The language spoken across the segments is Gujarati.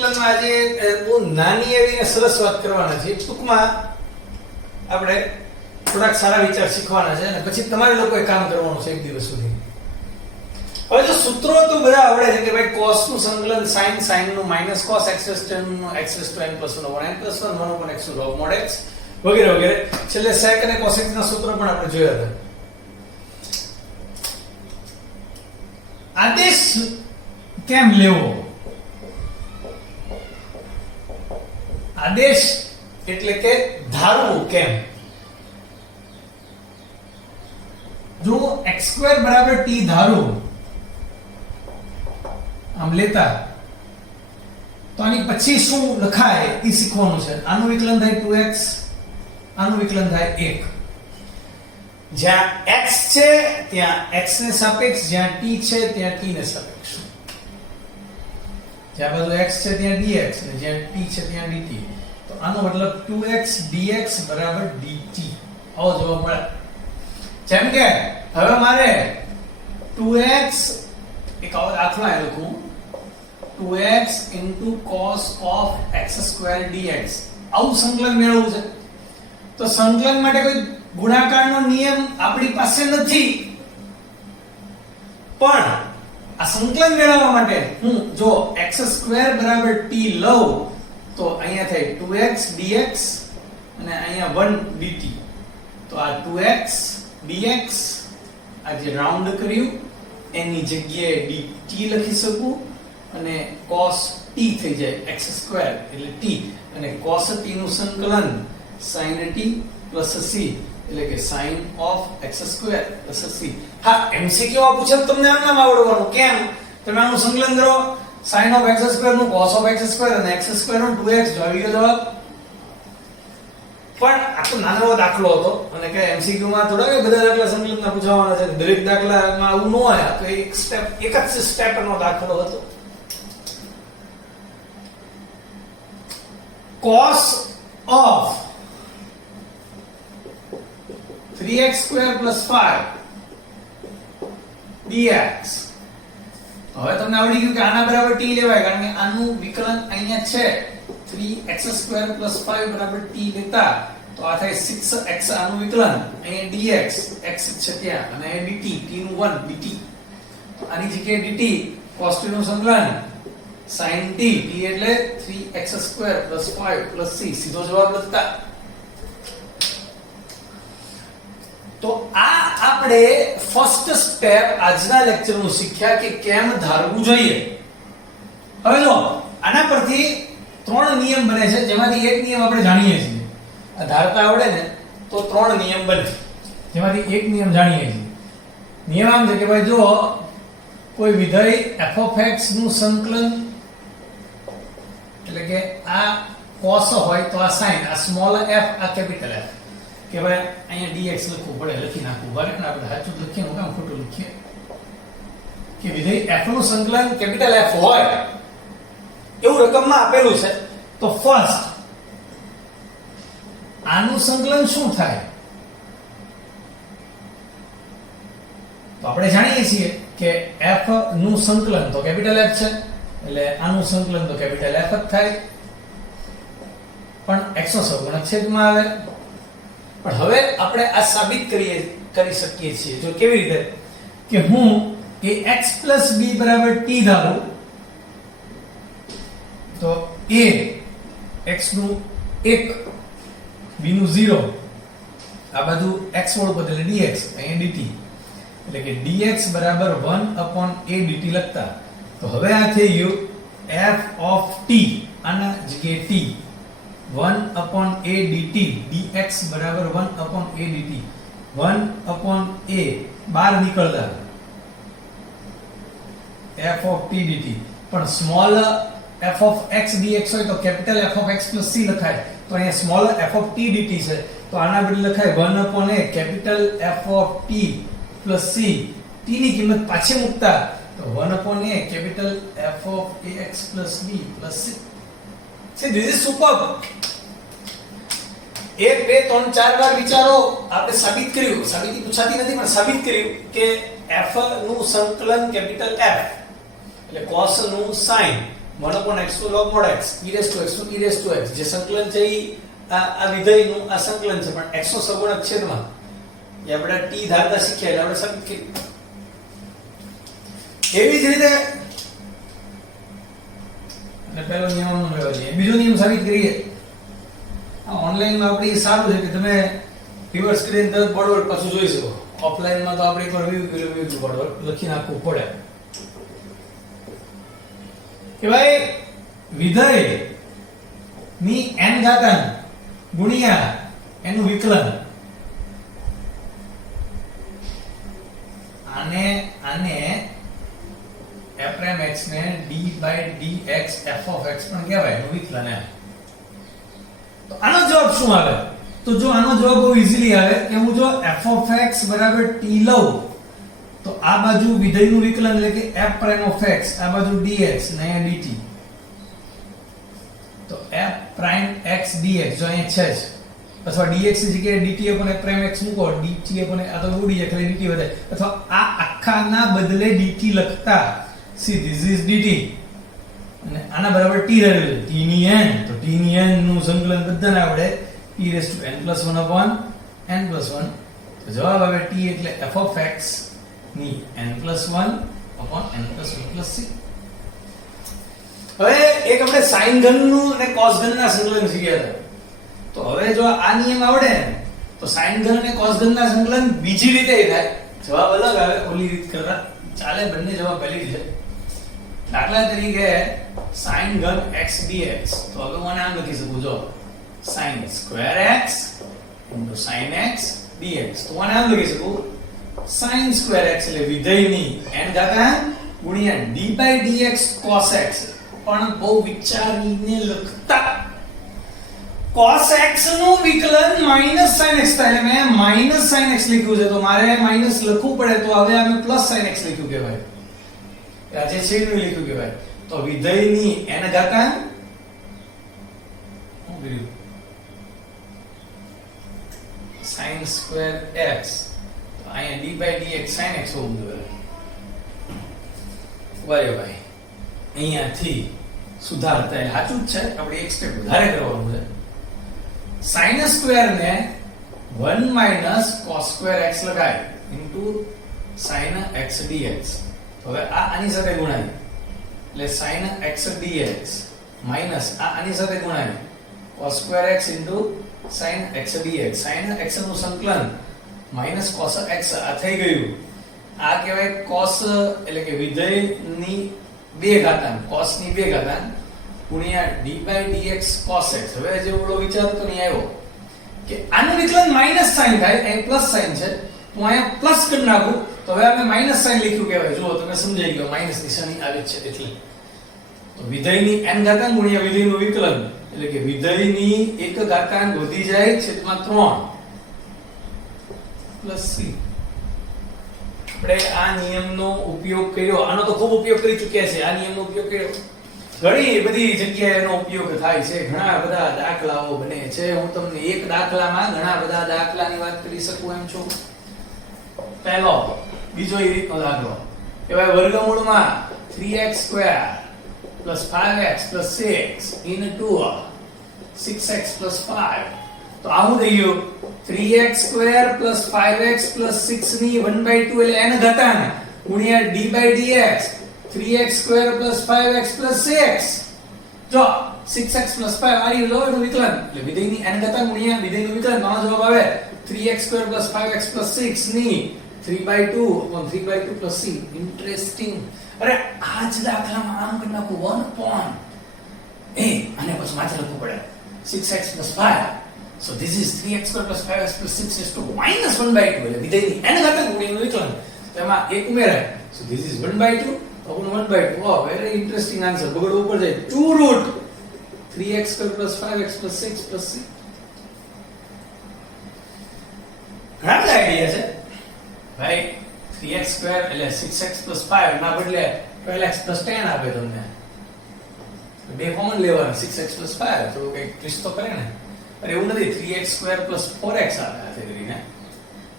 સંકલનમાં આજે બહુ નાની એવી ને સરસ વાત કરવાના છે. ટૂંકમાં આપણે થોડાક સારા વિચાર શીખવાના છે અને પછી તમારે લોકોએ કામ કરવાનું છે એક દિવસ સુધી. હવે જો સૂત્રો તો બધા આવડે છે કે ભાઈ cos નું સંકલન sin નું minus cos x tan નું x n + 1 over n + 1 1 upon x log mod x વગેરે વગેરે. છેલ્લે sec અને cosec ના સૂત્રો પણ આપણે જોયા હતા. આદેશ કેમ લેવો? આદેશ એટલે કે ધારવું કેમ? જો x² = t ધારું આમ લેતા તો આની પછી શું લખાય એ શીખવાનું છે. આનું વિકલન થાય 2x, આનું વિકલન થાય 1. જ્યાં x છે ત્યાં x ને સાપેક્ષ, જ્યાં t છે ત્યાં t ને સાપેક્ષ. જ્યાં બાજુ x છે ત્યાં dx ને જ્યાં t છે ત્યાં dt. તો આનો મતલબ 2x dx = dt. આવો જવાબ મળે. જેમ કે હવે મારે 2x એક આવો દાખલો આ લખું 2x cos of x² dx આવું સંકલન મેળવવું છે. તો સંકલન માટે કોઈ ગુણાકારનો નિયમ આપણી પાસે નથી, પણ આ સંકલન મેળવવા માટે હું જો x² = t લઉં તો અહીંયા થાય 2x dx અને અહીંયા 1 dt. તો આ 2x dx આ જે રાઉન્ડ કર્યું એની જગ્યાએ dt લખી શકું અને cos t થઈ જાય x² એટલે t અને cos t નું સંકલન sin t plus c એટલે કે sin of x² plus c. હા, MCQ માં પૂછે તો તમને આમ નામ આવડવાનું કેમ? તમે આનું સંકલન કરો sin of x² નું cos of x² અને x² નું 2x જો આવી ગયો જવાબ. પણ આ તો નાનો દાખલો હતો અને કે MCQ માં થોડા બધા દાખલા સંકલનના પૂછવાના છે. દરેક દાખલામાં આવું ન હોય. તો એક જ સ્ટેપનો દાખલો હતો. cos of 3x² + 5 dx. હવે તમને આવડી ગયું કે આના બરાબર t લેવાય કારણ કે આનું વિકલન અહીંયા છે. 3x² + 5 = t લેતા તો આ થાય 6x આનું વિકલન અહીંયા dx x છે ત્યાં અને અહીં dt t નું 1 dt. તો આની જગ્યાએ dt cos t નું સંકલન sin t t એટલે 3x² + 5 + c સીધો જવાબ લખતા. તો આ આપણે ફર્સ્ટ સ્ટેપ આજના લેક્ચરનું શીખ્યા કે કેમ ધારવું જોઈએ. હવે જો આના પરથી 3 નિયમ બને છે જેમાંથી એક નિયમ આપણે જાણીએ છીએ. આ ધારતા આવડે ને તો 3 નિયમ બને જેમાંથી એક નિયમ જાણીએ છીએ. નિયમ આમ છે કે ભાઈ જો કોઈ વિધેય f(x) નું સંકલન એટલે કે આ cos હોય તો આ sin, આ સ્મોલ f આ કેપિટલ F કે ભાઈ અહીંયા dx લખવું પડે, લખી નાખવું બરાબર ને આપણે સાચું લખીએ ને કામ ખોટું લખીએ કે વિધેય f નું સંકલન કેપિટલ F હોય એવું રકમમાં આપેલું છે. તો ફર્સ્ટ આનું સંકલન શું થાય? તો આપણે જાણીએ છીએ કે f નું સંકલન તો કેપિટલ F છે એટલે આનું સંકલન તો કેપિટલ F જ થાય. પણ x નો સહગુણક છેદમાં આવે. પણ હવે આપણે આ સાબિત કરી શકીએ છીએ. જો કેવી રીતે કે હું એ x + b = t ધારું તો a x નું 1 b નું 0 આ બધું x વાળું પદ એટલે dx અહીંયા dt એટલે કે dx = 1/a dt લખતા. તો હવે આ થઈ ગયું f of t આના જગ્યાએ t 1/a dt dx = 1/a dt 1/a બહાર નીકળતા f of t dt. પણ small f of x dx હોય તો capital f of x + c લખાય. તો અહીંયા small f of t dt છે તો આના બદલે લખાય 1/a capital f of t + c. t ની કિંમત પાછી મૂકતા તો 1/a capital F of ax plus b plus c. See, this is superb. 1 2 3 4 વાર વિચારો. આપણે સાબિત કર્યું, સાબિતી પૂછાતી નથી પણ સાબિત કર્યું કે f નું સંકલન કેપિટલ F એટલે cos નું sin 1/x to log mod x e raised to x to e raised to x જે સંકલન છે ઈ આ વિધેયનું આ સંકલન છે પણ x નો સગુણક છેદમાં એ આપણે t ધારતા શીખ્યા એટલે આપણે સાબિત કરી એવી જ રીતે અને પહેલો નિયમ નો લેવો છે બીજો નિયમ સાબિત કરીએ આ ઓનલાઈન માં આપણી સારું છે કે તમે રિવર્સ કરીને તરત બોર્ડ પાછું જોઈ શકો ઓફલાઈન માં તો આપણે એકવાર વ્યૂ બોર્ડ લખી નાખવું પડે કે ભાઈ વિધેય ની n ઘાતાંક ગુણ્યા એનું વિકલન આને f' x ને d/dx f(x) પણ કહેવાય એનું વિકલન એમ તો આનો જવાબ શું આવે તો જો આનો જવાબ બહુ ઈઝીલી આવે કે હું જો f(x) બરાબર t લઉં તો આ બાજુ વિધેયનું વિકલન એટલે કે f'(x) આ બાજુ dx ને અહીંયા dt તો f'(x) dx જો અહીંયા છે જ અથવા dx ની જગ્યાએ dt f' x મૂકો dt આ તો ઉડી જાય ખાલી dt વધે અથવા આ આખાના બદલે dt લખતા see this is dt અને આના બરાબર t રહેલું છે t ની n તો t ની n નું સંકલન બધાને આવડે e⁻n+1/n+1 તો જવાબ આવે t એટલે f(x) ની n+1/n+1+c હવે એક આપણે sin ઘનનું અને cos ઘનના સંકલન શીખ્યા હતા તો હવે જો આ નિયમ આવડે તો sin ઘન અને cos ઘનના સંકલન બીજી રીતે થાય જવાબ અલગ આવે ઓલી રીત કરતા ચાલે બંને જવાબ પહેલી રીતે દાખલા તરીકે sin ઘન x dx તો હવે મને આમ લખી શકું જો sin square x sin x dx તો મને આમ લખી શકું sin square x એટલે વિધેયની n ઘાતાંક ગુણ્યા d/dx cos x પણ બહુ વિચારીને લખતા cos x નું વિકલન sin x થાય એટલે મેં sin x લખ્યું છે તો મારે માઈનસ લખવું પડે તો હવે અમે sin x લખ્યું કહેવાય આ જે છે એનું લખ્યું કહેવાય તો વિધેયની n ઘાતાંક sin square x તો અહીંયા d/dx sin x હોવું જોઈએ વારે ભાઈ અહીંયાથી સુધારતા સાચું જ છે આપણે એક સ્ટેપ વધારે કરવાનું છે sin સ્ક્વેર ને 1 - cos square x લગાય into sin x dx તો હવે આ આની સાથે ગુણાય એટલે sin x dx માઈનસ આ આની સાથે ગુણાય cos square x into sin x dx sin x નું સંકલન minus cos x આ થઈ ગયું આ કહેવાય cos એટલે કે વિધેયની 2 ઘાતાંક cos ની 2 ઘાતાંક ગુણ્યા d/dx cos x હવે જે ઓલો વિચાર તો નહીં આવ્યો કે આનું વિકલન માઈનસ સાઈન થાય અહીં પ્લસ સાઈન છે તો અહીંયા પ્લસ કરી નાખું તો હવે આપણે માઈનસ સાઈન લખ્યું કહેવાય જો તમે સમજાઈ ગયો માઈનસ નિશાની આવી છે એટલે તો વિધેયની n ઘાતાંક ગુણ્યા વિધેયનું વિકલન એટલે કે વિધેયની 1 ઘાતાંક વધી જાય છેદમાં 3 પ્લસ c આપણે આ નિયમનો ઉપયોગ કર્યો આનો તો ખૂબ ઉપયોગ કરી ચૂક્યા છે આ નિયમનો ઉપયોગ કર્યો ઘણી બધી જગ્યાએ એનો ઉપયોગ થાય છે ઘણા બધા દાખલાઓ બને છે હું તમને એક દાખલામાં ઘણા બધા દાખલાની વાત કરી શકું એમ છું પહેલો બીજો એ રીતનો દાખલો કે ભાઈ વર્ગમૂળમાં 3x² + 5x + 6 into 6x + 5 તો આ શું થઈ ગયું 3x² + 5x + 6 ની 1/2 એટલે n ઘાતાંક ગુણ્યા d/dx 3x² + 5x + 6 જો 6x + 5 આરી લો એનું વિકલન એટલે વિધેયની n ઘાતાંક ગુણ્યા વિધેયનું વિકલન નો જવાબ આવે 3x² + 5x + 6 ની 3/2 + c ઇન્ટરેસ્ટિંગ અરે આ જ દાખલામાં આમ કરી નાખું 1 અને પછી માથે લખવું પડે 6x + 5 so this is 3x² + 5x + 6 is to -1/2 એટલે વિધેયની n ઘાતાંક ગુણ્યા વિકલન તેમાં એક ઉમેરાય so this is 1/2 upon 1/2 oh very interesting answer બગડો ઉપર જાય 2 √ 3x² + 5x + 6 + c ઘણા આઈડિયા છે ભાઈ 3x² એટલે 6x + 5 ના બદલે 12x + 10 આપે તમને બે કોમન લેવાના 6x + 5 તો કઈ ટ્વિસ્ટ તો કરે ને અરે એવું નથી 3x² + 4x આવે આ કરીને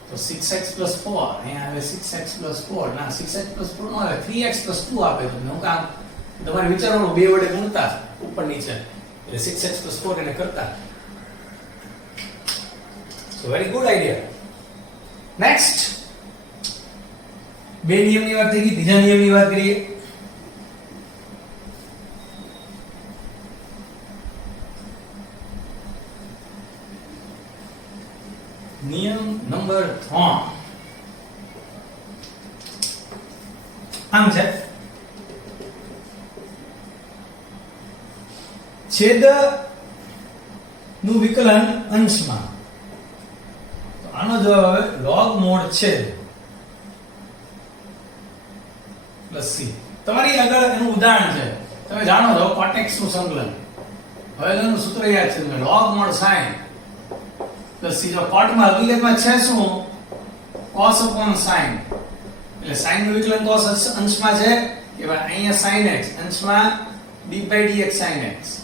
તો 6x + 4 અહીંયા આવે 6x + 4 ના 6x + 4 નો આવે 3x + 2 આપે તમને હું કામ તમારે વિચારવાનું બે વડે ગુણતા ઉપર નીચે એટલે 6x + 4 એને કરતા. સો વેરી ગુડ આઈડિયા. નેક્સ્ટ બે નિયમની વાત થઈ ગઈ, ત્રીજા નિયમની વાત કરીએ. નિયમ નંબર 3 આમ છે, છેદ નું વિકલન અંશમાં. તો આનો જવાબ આવે log mod છેદ પ્લસ c. તમારી આગળ એનું ઉદાહરણ છે, તમે જાણો છો cot x નું સંકલન. હવે એનું સૂત્ર યાદ છે તમને, log mod sin plus c. જો cot માં હકીકતમાં છે શું? cos upon sin. એટલે sin નું વિકલન cos અંશમાં છે કે ભાઈ અહીંયા sin x અંશમાં d/dx sin x.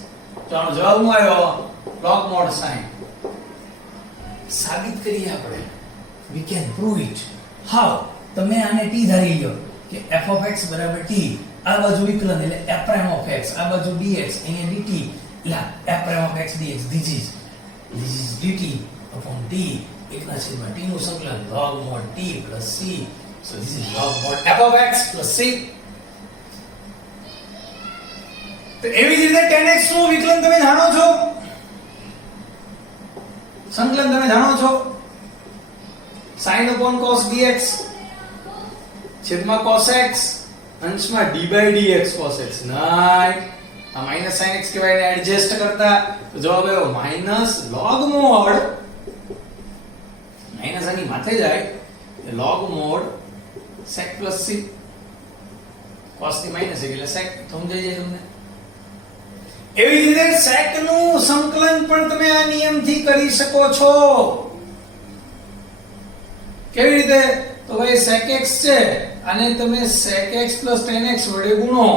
તો આનો જવાબ શું આવ્યો? log mod sin. સાબિત કરીએ આપણે. we can prove it. how? તમે આને t ધારી લ્યો કે f of x બરાબર t. આ બાજુ વિકલન એટલે f prime of x, આ બાજુ dx, અહીંયા dt, એટલે f prime of x dx. this is dt upon t, એકના છેદમાં t નું સંકલન log mod t plus c. so this is log mod f of x plus c. તો એવી જ રીતે tan x નું વિકલન તમે જાણો છો, સંકલન તમે જાણો છો, sin upon cos dx છેદમાં cos x અંશમાં d/dx cos x. નહીં, આ માઈનસ sin x કહેવાય ને એડજસ્ટ કરતા. તો જવાબ આવ્યો માઈનસ log mod, માઈનસ આની માથે જાય log mod sec plus c. cos થી માઈનસ એટલે sec. સમજાઈ જાય તમને? એવી રીતે sec નું સંકલન પણ તમે આ નિયમથી કરી શકો છો. કેવી રીતે? તો ભાઈ sec x છે, આને તમે sec x plus tan x વડે ગુણો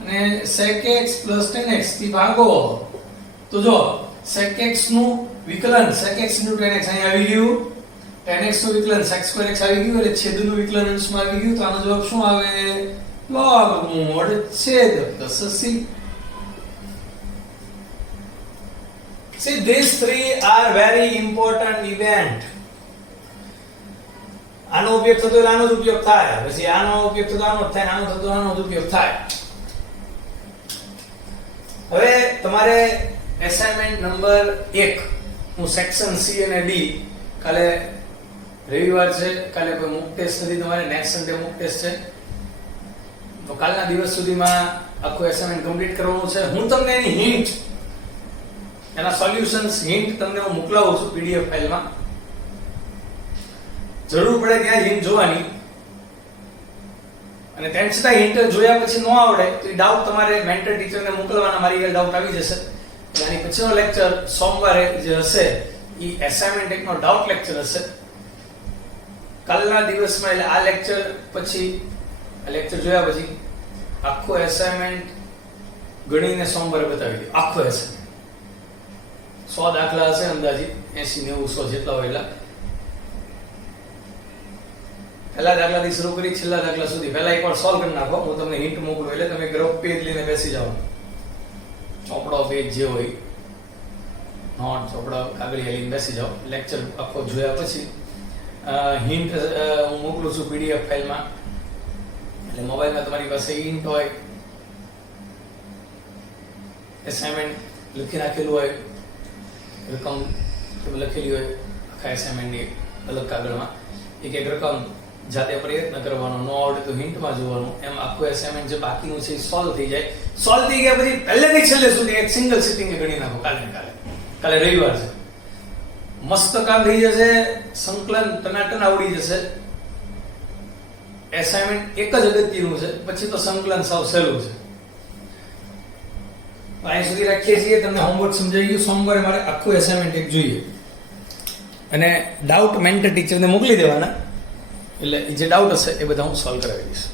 અને sec x plus tan x થી ભાગો. તો જો sec x નું વિકલન sec x * tan x અહીં આવી ગયું, tan x નું વિકલન sec² x આવી ગયું, એટલે છેદનું વિકલન અંશમાં આવી ગયું. તો આનો જવાબ શું આવે? log mod છેદ plus c. See, these three are very important event. આનો ઉપયોગ થતો હોય આનો જ ઉપયોગ થાય, પછી આનો ઉપયોગ થતો આનો જ થાય, આનો થતો આનો જ ઉપયોગ થાય. હવે તમારે એસાઇનમેન્ટ નંબર 1 હું સેક્શન C અને D, કાલે રવિવાર છે, કાલે કોઈ મૂક ટેસ્ટ નથી તમારે, નેક્સ્ટ સન્ડે મૂક ટેસ્ટ છે. તો કાલના દિવસ સુધીમાં આખું એસાઇનમેન્ટ કમ્પ્લીટ કરવાનું છે. હું તમને એની હિન્ટ, એના સોલ્યુશન્સ હિન્ટ તમને હું મોકલાવું છું PDF ફાઇલમાં. જરૂર પડે ત્યાં હિન્ટ જોવાની, અને તેમ છતાં હિન્ટ જોયા પછી ન આવડે તો એ ડાઉટ તમારે મેન્ટર ટીચરને મોકલવાના. મારી આગળ ડાઉટ આવી જશે. આની પછીનો લેક્ચર સોમવારે જે હશે એ એસાઇનમેન્ટ એકનો ડાઉટ લેક્ચર હશે. કાલના દિવસમાં એટલે આ લેક્ચર પછી, આ લેક્ચર જોયા પછી આખો એસાઇનમેન્ટ ગણીને સોમવારે બતાવી દે. આખો એસાઇનમેન્ટ 100 દાખલા હશે અંદાજિત, 80 90 100 જેટલા હોય એટલા. પહેલા દાખલાથી શરૂ કરી છેલ્લા દાખલા સુધી પહેલા એકવાર સોલ્વ કરી નાખો. હું તમને હિન્ટ મોકલું એટલે તમે ગ્રુપ પેજ લઈને બેસી જાઓ. ચોપડો પેજ જે હોય, નોટ ચોપડો કાગળિયા લઈને બેસી જાઓ. લેક્ચર આખો જોયા પછી હિન્ટ હું મોકલું છું PDF ફાઇલમાં. એટલે મોબાઈલમાં તમારી પાસે હિન્ટ હોય, એસાઇનમેન્ટ લખી નાખેલું હોય, રકમ લખેલી હોય આખા એસાઇનમેન્ટની અલગ કાગળમાં, એક એક રકમ જાતે પ્રયત્ન કરવાનો, ન આવડે તો હિન્ટમાં જોવાનું. એમ આખું એસાઇનમેન્ટ જે બાકીનું છે એ સોલ્વ થઈ જાય. સોલ્વ થઈ ગયા પછી પહેલેથી છેલ્લે સુધી એક સિંગલ સિટિંગે ગણી નાખો. કાલે રવિવાર છે, મસ્ત કામ થઈ જશે, સંકલન ટનાટન આવડી જશે. એસાઇનમેન્ટ એક જ અગત્યનું છે, પછી તો સંકલન સાવ સહેલું છે. અહીં સુધી રાખીએ છીએ. તમને હોમવર્ક સમજાઈ ગયું. સોમવારે મારે આખું એસાઇનમેન્ટ એક જોઈએ અને ડાઉટ મેન્ટર ટીચરને મોકલી દેવાના. એટલે જે ડાઉટ હશે એ બધા હું સોલ્વ કરાવી દઈશ.